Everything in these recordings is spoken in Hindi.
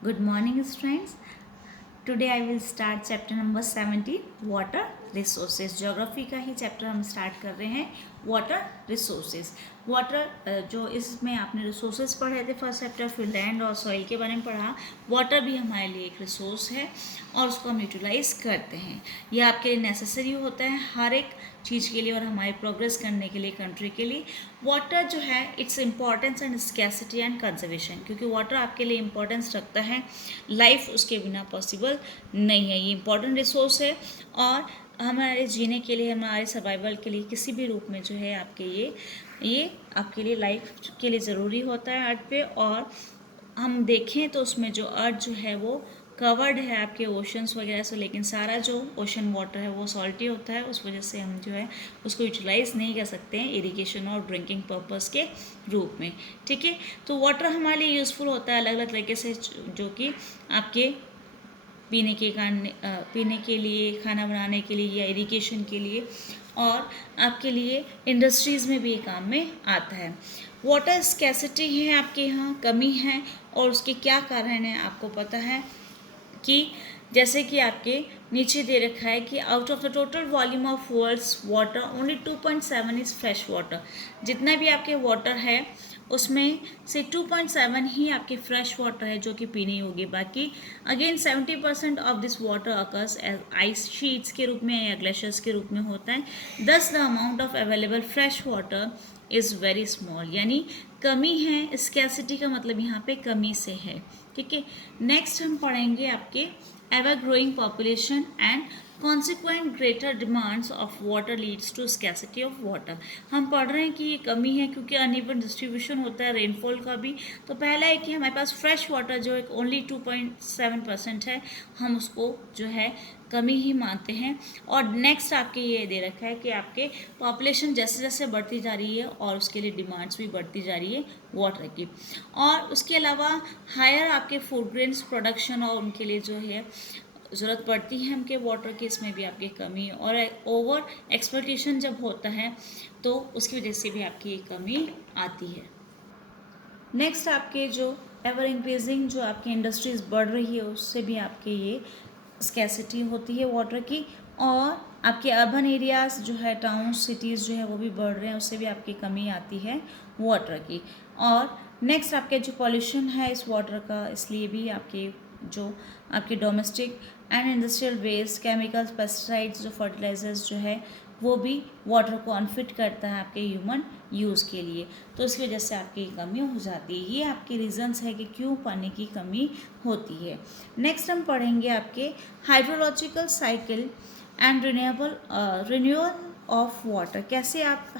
Good morning, students. Today I will start chapter number 17 water resources. Geography का ही चैप्टर हम स्टार्ट कर रहे हैं वाटर रिसोर्सेज. वाटर जो इसमें आपने रिसोर्सेज पढ़े थे फर्स्ट चैप्टर, फिर लैंड और सॉइल के बारे में पढ़ा. वाटर भी हमारे लिए एक रिसोर्स है और उसको हम यूटिलाइज करते हैं. यह आपके लिए नेसेसरी होता है हर एक चीज़ के लिए और हमारी प्रोग्रेस करने के लिए, कंट्री के लिए. वाटर जो है it's importance and scarcity and conservation, क्योंकि वाटर आपके लिए इम्पोर्टेंस रखता है. लाइफ उसके बिना पॉसिबल नहीं है. ये इम्पॉर्टेंट रिसोर्स है और हमारे जीने के लिए, हमारे सर्वाइवल के लिए किसी भी रूप में जो है आपके ये आपके लिए लाइफ के लिए ज़रूरी होता है अर्थ पे. और हम देखें तो उसमें जो अर्थ जो है वो कवर्ड है आपके ओशंस वगैरह से, लेकिन सारा जो ओशन वाटर है वो सॉल्टी होता है. उस वजह से हम जो है उसको यूटिलाइज नहीं कर सकते हैं इरिगेशन और ड्रिंकिंग पर्पस के रूप में. ठीक है, तो वाटर हमारे लिए यूज़फुल होता है अलग अलग तरीके से, जो कि आपके पीने के लिए, खाना बनाने के लिए या इरिगेशन के लिए और आपके लिए इंडस्ट्रीज़ में भी काम में आता है. वाटर स्कैसिटी है आपके यहाँ, कमी है, और उसके क्या कारण हैं आपको पता है कि जैसे कि आपके नीचे दे रखा है कि out of the total volume of world's water only 2.7 is fresh water. जितना भी आपके वाटर है उसमें से 2.7 ही आपके फ्रेश वाटर है जो कि पीने योग्य. बाकी again 70% of this water occurs as ice sheets के रूप में या ग्लेशियर्स के रूप में होता है. दस the amount of available fresh water is very small, यानी कमी है. स्कैसिटी का मतलब यहाँ पे कमी से है. ठीक है, नेक्स्ट हम पढ़ेंगे आपके ever growing population and consequent greater demands of water leads to scarcity of water. हम पढ़ रहे हैं कि ये कमी है क्योंकि अनइवन डिस्ट्रीब्यूशन होता है रेनफॉल का भी. तो पहला है कि हमारे पास फ्रेश वाटर जो एक ओनली 2.7% है, हम उसको जो है कमी ही मानते हैं. और नेक्स्ट आपके ये दे रखा है कि आपके पॉपुलेशन जैसे जैसे बढ़ती जा रही है और उसके लिए डिमांड्स भी बढ़ती जा रही है वाटर की. और उसके अलावा हायर आपके फूड ग्रेन्स प्रोडक्शन और उनके लिए जो है ज़रूरत पड़ती है हमके वाटर की, इसमें भी आपकी कमी. और ओवर एक्सप्लोटेशन जब होता है तो उसकी वजह से भी आपकी ये कमी आती है. नेक्स्ट आपके जो एवर इंक्रीजिंग जो आपकी इंडस्ट्रीज बढ़ रही है उससे भी आपके ये स्कैसिटी होती है वाटर की. और आपके अर्बन एरियाज़ जो है, टाउन सिटीज़ जो है वो भी बढ़ रहे हैं, उससे भी आपकी कमी आती है वाटर की. और नेक्स्ट आपके जो पॉल्यूशन है इस वाटर का, इसलिए भी आपके जो आपके domestic and industrial waste, chemicals, pesticides, जो फर्टिलाइजर्स जो है वो भी वाटर को अनफिट करता है आपके ह्यूमन यूज़ के लिए. तो इसकी वजह से आपकी कमी हो जाती है. ये आपके रीजंस है कि क्यों पानी की कमी होती है. नेक्स्ट हम पढ़ेंगे आपके hydrological cycle and renewal of water. कैसे आप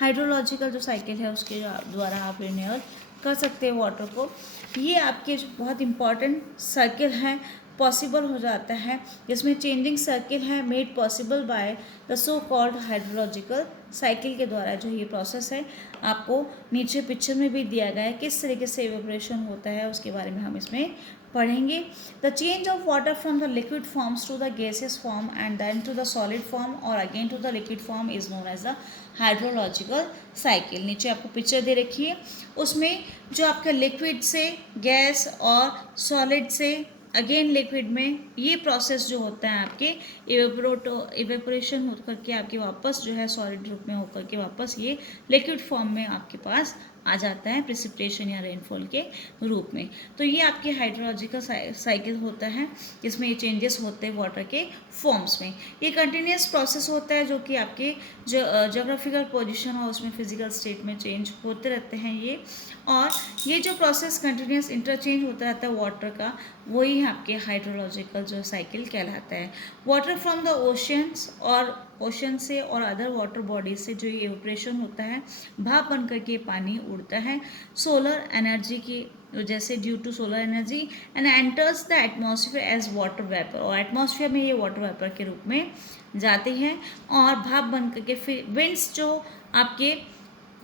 हाइड्रोलॉजिकल जो साइकिल है उसके द्वारा आप रिन्यूअल कर सकते हैं वाटर को. ये आपके जो बहुत इम्पॉर्टेंट सर्किल है पॉसिबल हो जाता है, जिसमें चेंजिंग सर्किल है made possible by the so called hydrological cycle के द्वारा जो ये प्रोसेस है. आपको नीचे पिक्चर में भी दिया गया है किस तरीके से इवेपोरेशन होता है, उसके बारे में हम इसमें पढ़ेंगे. The change of water from the liquid forms to the gases form and then to the solid form और again to the liquid form is known as the hydrological cycle. नीचे आपको पिक्चर दे रखी है, उसमें जो आपका लिक्विड से गैस और सॉलिड से अगेन लिक्विड में ये प्रोसेस जो होता है आपके इवेपोरेशन होकर के आपके वापस जो है सॉलिड रूप में होकर के वापस ये लिक्विड फॉर्म में आपके पास आ जाता है प्रिसिपिटेशन या रेनफॉल के रूप में. तो ये आपके हाइड्रोलॉजिकल साइकिल होता है जिसमें ये चेंजेस होते हैं वाटर के फॉर्म्स में. ये कंटिन्यूस प्रोसेस होता है जो कि आपके जो जोग्राफिकल पोजीशन और उसमें फिजिकल स्टेट में चेंज होते रहते हैं ये. और ये जो प्रोसेस कंटिन्यूस इंटरचेंज होता रहता है वाटर का, वही आपके हाइड्रोलॉजिकल जो साइकिल कहलाता है. वाटर फ्रॉम द ओशंस और ओशन से और अदर वाटर बॉडीज से जो ये इवेपोरेशन होता है, भाप बन करके पानी उड़ता है सोलर एनर्जी की वजह से, due to solar energy, and enters the atmosphere as water vapour. और एटमॉस्फेयर में ये वाटर वेपर के रूप में जाते हैं और भाप बन करके फिर विंड्स जो आपके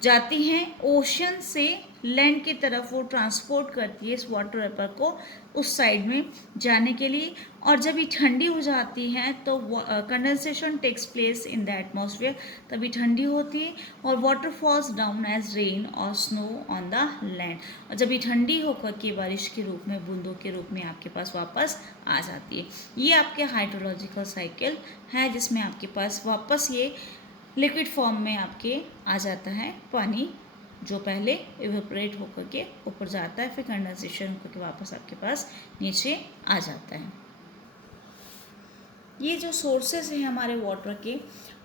जाती हैं ओशन से लैंड की तरफ, वो ट्रांसपोर्ट करती है इस वाटर वेपर को उस साइड में जाने के लिए। और जब ये ठंडी हो जाती हैं तो condensation takes place in the atmosphere, तभी ठंडी होती है और water falls down as rain और स्नो ऑन द लैंड। और जब ये ठंडी होकर के बारिश के रूप में, बूंदों के रूप में आपके पास वापस आ जाती है। ये आपके हाइड्रोलॉजिकल साइकिल है जिसमें आपके पास वापस ये लिक्विड फॉर्म में आपके आ जाता है पानी, जो पहले इवेपोरेट होकर के ऊपर जाता है, फिर कंडेंसेशन होकर के वापस आपके पास नीचे आ जाता है। ये जो सोर्सेज हैं हमारे वाटर के,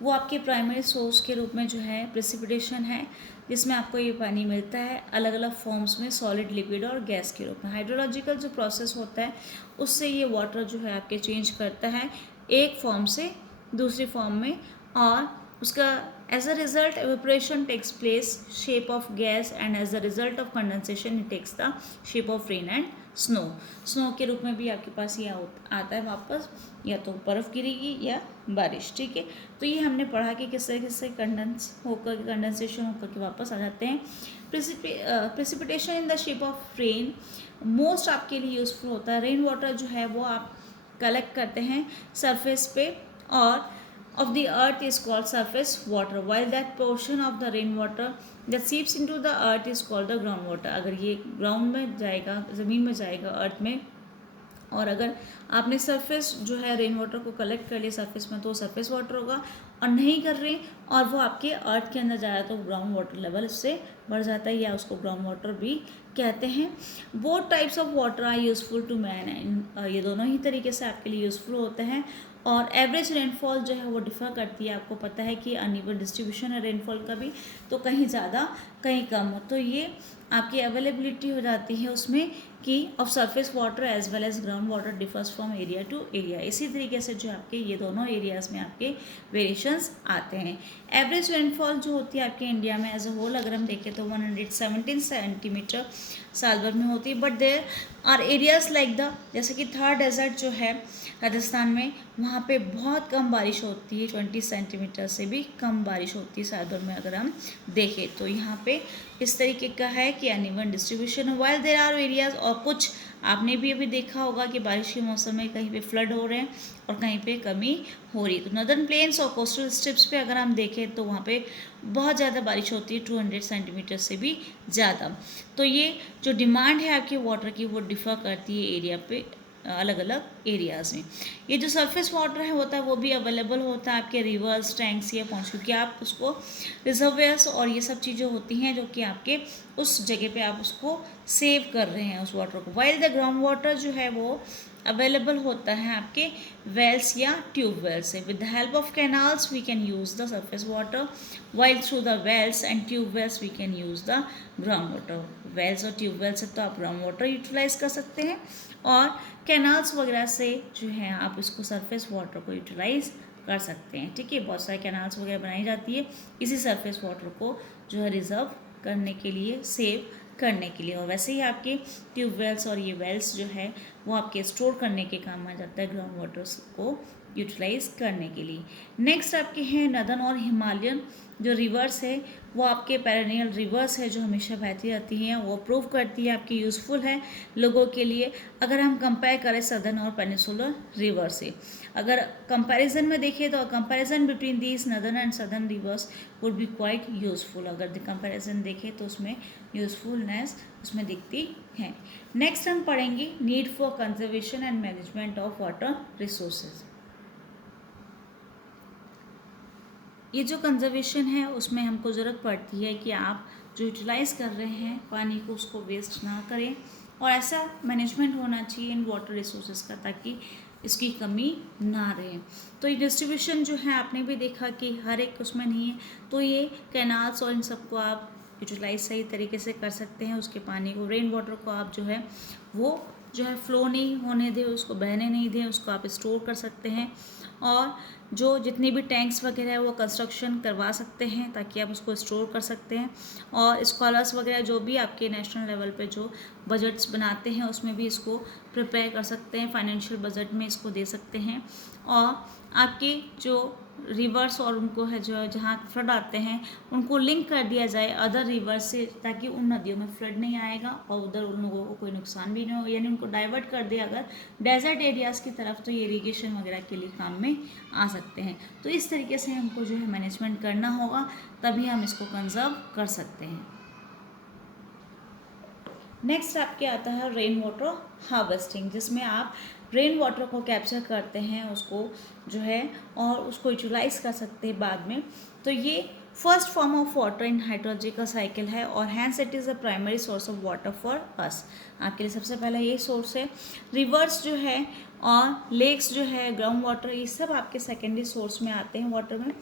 वो आपके प्राइमरी सोर्स के रूप में जो है प्रेसिपिटेशन है, जिसमें आपको ये पानी मिलता है अलग अलग फॉर्म्स में, सॉलिड, लिक्विड और गैस के रूप में। हाइड्रोलॉजिकल जो प्रोसेस होता है उससे ये वाटर जो है आपके चेंज करता है एक फॉर्म से दूसरी फॉर्म में, और उसका as a result evaporation takes place shape of gas and as a result of condensation it takes the shape of rain and snow के रूप में भी आपके पास ये आता है वापस, या तो बर्फ़ गिरेगी या बारिश। ठीक है, तो ये हमने पढ़ा कि किस तरह से कंडेंसेशन होकर के वापस आ जाते हैं। Precipitation in the shape of rain most आपके लिए यूज़फुल होता है। रेन वाटर जो है वो आप कलेक्ट करते हैं सरफेस पे, और of the earth is called surface water, while that portion of the rain water that seeps into the earth is called the ground water। अगर ये ग्राउंड में जाएगा, ज़मीन में जाएगा, अर्थ में, और अगर आपने सरफेस जो है रेन वाटर को कलेक्ट कर लिया सरफेस में, तो सरफेस वाटर होगा, और नहीं कर रहे और वो आपके अर्थ के अंदर जाए तो ग्राउंड वाटर लेवल इससे बढ़ जाता है, या उसको ग्राउंड वाटर भी कहते हैं। Both types of water are useful to man and, ये दोनों ही तरीके से आपके लिए यूज़फुल होते हैं। और एवरेज रेनफॉल जो है वो डिफ़र करती है। आपको पता है कि अनइवन डिस्ट्रीब्यूशन है रेनफॉल का भी, तो कहीं ज़्यादा कहीं कम हो, तो ये आपकी अवेलेबिलिटी हो जाती है उसमें कि of surface water as well as ground water differs from area to area. इसी तरीके से जो आपके ये दोनों एरियाज़ में आपके वेरिएशंस आते हैं। एवरेज रेनफॉल जो होती है आपके इंडिया में एज अ होल अगर हम देखें तो 117 सेंटीमीटर साल भर में होती है, but there are areas like the, जैसे कि थार डेजर्ट जो है राजस्थान में, वहाँ पे बहुत कम बारिश होती है, 20 सेंटीमीटर से भी कम बारिश होती है साल भर में अगर हम देखें तो। यहाँ पे इस तरीके का है कि अनइवन डिस्ट्रीब्यूशन है। वाइल देयर आर एरियाज़, और कुछ आपने भी अभी देखा होगा कि बारिश के मौसम में कहीं पे फ्लड हो रहे हैं और कहीं पे कमी हो रही है। तो नॉर्दर्न प्लेन्स और कोस्टल स्ट्रिप्स पे अगर हम देखें तो वहाँ पे बहुत ज़्यादा बारिश होती है, 200 सेंटीमीटर से भी ज़्यादा। तो ये जो डिमांड है आपकी वाटर की वो डिफ़र करती है एरिया पे, अलग अलग एरियाज़ में। ये जो सरफेस वाटर है होता है वो भी अवेलेबल होता है आपके रिवर्स, टैंक्स या पॉन्ड्स, क्योंकि आप उसको रिजर्वेयर्स और ये सब चीज़ें होती हैं जो कि आपके उस जगह पे आप उसको सेव कर रहे हैं उस वाटर को। वाइल द ग्राउंड वाटर जो है वो अवेलेबल होता है आपके वेल्स या ट्यूब वेल्स से। With the help of canals we can use the surface water, while through the wells and tube wells we can use the ground water. Wells और ट्यूब वेल्स से तो आप ग्राउंड वाटर यूटिलाइज़ कर सकते हैं, और कैनाल्स वगैरह से जो है आप इसको सरफेस वाटर को यूटिलाइज़ कर सकते हैं। ठीक है, बहुत सारे कैनाल्स वगैरह बनाई जाती है इसी सरफेस वाटर को जो है रिजर्व करने के लिए, सेव करने के लिए। और वैसे ही आपके ट्यूबवेल्स और ये वेल्स जो है वो आपके स्टोर करने के काम आ जाता है ग्राउंड वाटर्स को यूटिलाइज़ करने के लिए। नेक्स्ट आपके हैं नदन और हिमालयन जो रिवर्स है, वो आपके पेरेनियल रिवर्स है जो हमेशा बहती रहती हैं, वो प्रूव करती है आपकी यूज़फुल है लोगों के लिए। अगर हम कंपेयर करें सदर्न और पेनिसुलर रिवर से, अगर कंपैरिजन में देखें तो comparison between these northern and southern reverse would be quite useful. अगर कंपैरिजन देखें तो उसमें यूज़फुलनेस उसमें दिखती है। नेक्स्ट हम पढ़ेंगे need for conservation and management of water resources. ये जो कंजर्वेशन है उसमें हमको ज़रूरत पड़ती है कि आप जो यूटिलाइज़ कर रहे हैं पानी को उसको वेस्ट ना करें, और ऐसा मैनेजमेंट होना चाहिए इन वाटर रिसोर्सेज का ताकि इसकी कमी ना रहे। तो ये डिस्ट्रीब्यूशन जो है आपने भी देखा कि हर एक उसमें नहीं है, तो ये कैनाल्स और इन सबको आप यूटिलाइज सही तरीके से कर सकते हैं। उसके पानी को, रेन वाटर को आप जो है वो जो है फ्लो नहीं होने दें, उसको बहने नहीं दें, उसको आप स्टोर कर सकते हैं। और जो जितने भी टैंक्स वगैरह है वो कंस्ट्रक्शन करवा सकते हैं ताकि आप उसको स्टोर कर सकते हैं। और स्कॉलर्स वगैरह जो भी आपके नेशनल लेवल पे जो बजट्स बनाते हैं उसमें भी इसको प्रिपेयर कर सकते हैं, फाइनेंशियल बजट में इसको दे सकते हैं। और आपके जो रिवर्स और उनको है जो जहाँ फ्लड आते हैं उनको लिंक कर दिया जाए अदर रिवर्स से, ताकि उन नदियों में फ्लड नहीं आएगा और उधर उन लोगों को कोई नुकसान भी नहीं हो, यानी उनको डाइवर्ट कर दे अगर डेजर्ट एरियाज़ की तरफ, तो ये इरीगेशन वगैरह के लिए काम में आ सकते हैं। तो इस तरीके से हमको जो है मैनेजमेंट करना होगा, तभी हम इसको कंजर्व कर सकते हैं। नेक्स्ट आपके आता है रेन वाटर हार्वेस्टिंग, जिसमें आप रेन वाटर को कैप्चर करते हैं उसको जो है और उसको यूटिलाइज कर सकते हैं बाद में। तो ये first form of water in hydrological cycle है और hence it is the primary source of water for us. आपके लिए सबसे पहला यही सोर्स है। रिवर्स जो है और लेक्स जो है, ग्राउंड वाटर, ये सब आपके सेकेंडरी सोर्स में आते हैं वाटर में।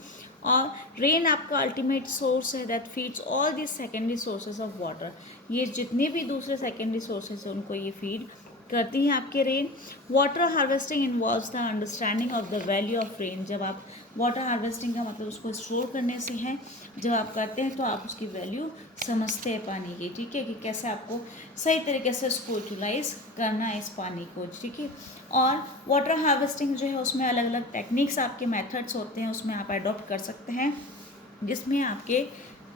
और रेन आपका अल्टीमेट सोर्स है that feeds all this secondary sources of water. ये जितने भी दूसरे सेकेंडरी सोर्सेज हैं उनको ये फीड करती हैं आपके rain. Water harvesting involves the understanding of the value of rain. जब आप वाटर हार्वेस्टिंग का मतलब उसको स्टोर करने से है, जब आप करते हैं तो आप उसकी वैल्यू समझते हैं पानी की, ठीक है, कि कैसे आपको सही तरीके से उसको यूटिलाइज करना है इस पानी को, ठीक है। और वाटर हार्वेस्टिंग जो है उसमें अलग अलग टेक्निक्स आपके मेथड्स होते हैं, उसमें आप अडॉप्ट कर सकते हैं, जिसमें आपके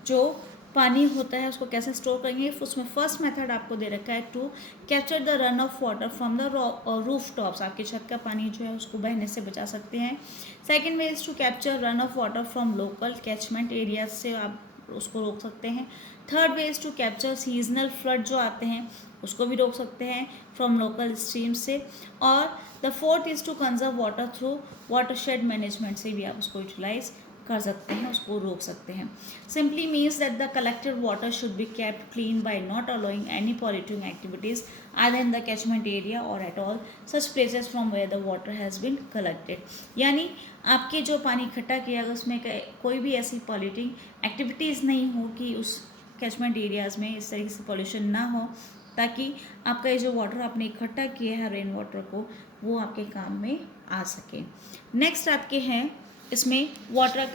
जो पानी होता है उसको कैसे स्टोर करेंगे। उसमें फर्स्ट मेथड आपको दे रखा है to capture the run off water from the roof tops. आपके छत का पानी जो है उसको बहने से बचा सकते हैं। Second way is to capture run off water from local catchment areas से आप उसको रोक सकते हैं। Third way is to capture seasonal flood जो आते हैं उसको भी रोक सकते हैं फ्रॉम लोकल स्ट्रीम से। और the fourth is to conserve water through watershed management से भी आप उसको यूटिलाइज कर सकते हैं, उसको रोक सकते हैं। Simply means that the collected water should be kept clean by not allowing any polluting activities either in the catchment area और at all such places from where the water has been collected. यानी आपके जो पानी इकट्ठा किया गया उसमें कोई भी ऐसी पॉल्यूटिंग एक्टिविटीज़ नहीं हो कि उस कैचमेंट एरियाज़ में इस तरीके से पॉल्यूशन ना हो, ताकि आपका ये जो वाटर आपने इकट्ठा किया है रेन वाटर को, वो आपके काम में आ सके। नेक्स्ट आपके हैं इसमें वाटर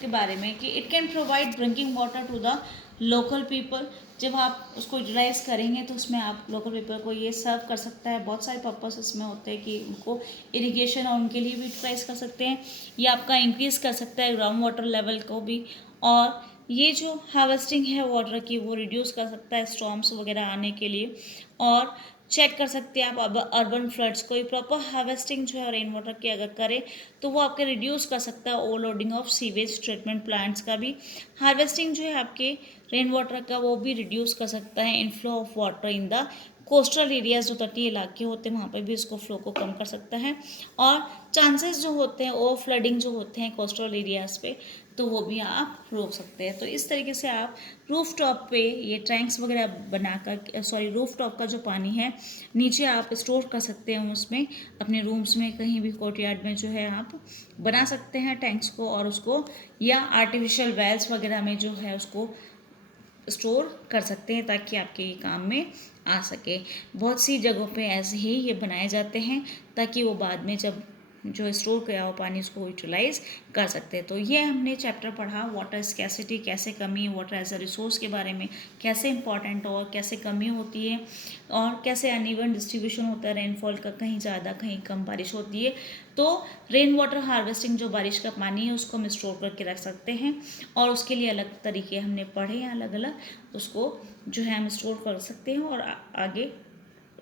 के बारे में कि it can provide drinking water to the local people. जब आप उसको यूटिलाइज करेंगे तो उसमें आप लोकल पीपल को ये सर्व कर सकता है। बहुत सारे पर्पस इसमें होते हैं कि उनको इरिगेशन और उनके लिए भी यूटिलाइज कर सकते हैं। ये आपका इंक्रीज कर सकता है ग्राउंड वाटर लेवल को भी, और ये जो हार्वेस्टिंग है वाटर की वो रिड्यूस कर सकता है स्टॉर्म्स वगैरह आने के लिए। और चेक कर सकते हैं आप अर्बन फ्लड्स को। प्रॉपर हार्वेस्टिंग जो है रेन वाटर की अगर करें तो वो आपके रिड्यूस कर सकता है overloading of sewage treatment plants का भी। हार्वेस्टिंग जो है आपके रेन वाटर का वो भी रिड्यूस कर सकता है inflow of water in the coastal areas, जो तटीय इलाके होते हैं वहाँ पर भी इसको फ्लो को कम कर सकता है। और चांसेस जो होते हैं ओवर फ्लडिंग जो होते हैं कोस्टल एरियाज पे, तो वो भी आप रोक सकते हैं। तो इस तरीके से आप रूफ टॉप पे ये टैंक्स वगैरह बनाकर, रूफ टॉप का जो पानी है नीचे आप स्टोर कर सकते हैं, उसमें अपने रूम्स में कहीं भी कोर्टयार्ड में जो है आप बना सकते हैं टैंक्स को, और उसको या आर्टिफिशियल वेल्स वगैरह में जो है उसको स्टोर कर सकते हैं ताकि आपके ये काम में आ सके। बहुत सी जगहों पे ऐसे ही ये बनाए जाते हैं ताकि वो बाद में जब जो स्टोर किया हुआ पानी उसको यूटिलाइज कर सकते हैं। तो ये हमने चैप्टर पढ़ा वाटर स्कैसिटी, कैसे कमी, वाटर एज अ रिसोर्स के बारे में, कैसे इंपॉर्टेंट और कैसे कमी होती है, और कैसे अनइवन डिस्ट्रीब्यूशन होता है रेनफॉल का, कहीं ज़्यादा कहीं कम बारिश होती है। तो रेन वाटर हार्वेस्टिंग जो बारिश का पानी है उसको हम स्टोर करके रख सकते हैं, और उसके लिए अलग तरीके हमने पढ़े हैं अलग अलग, उसको जो है हम स्टोर कर सकते हैं और आगे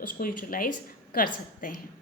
उसको यूटिलाइज कर सकते हैं।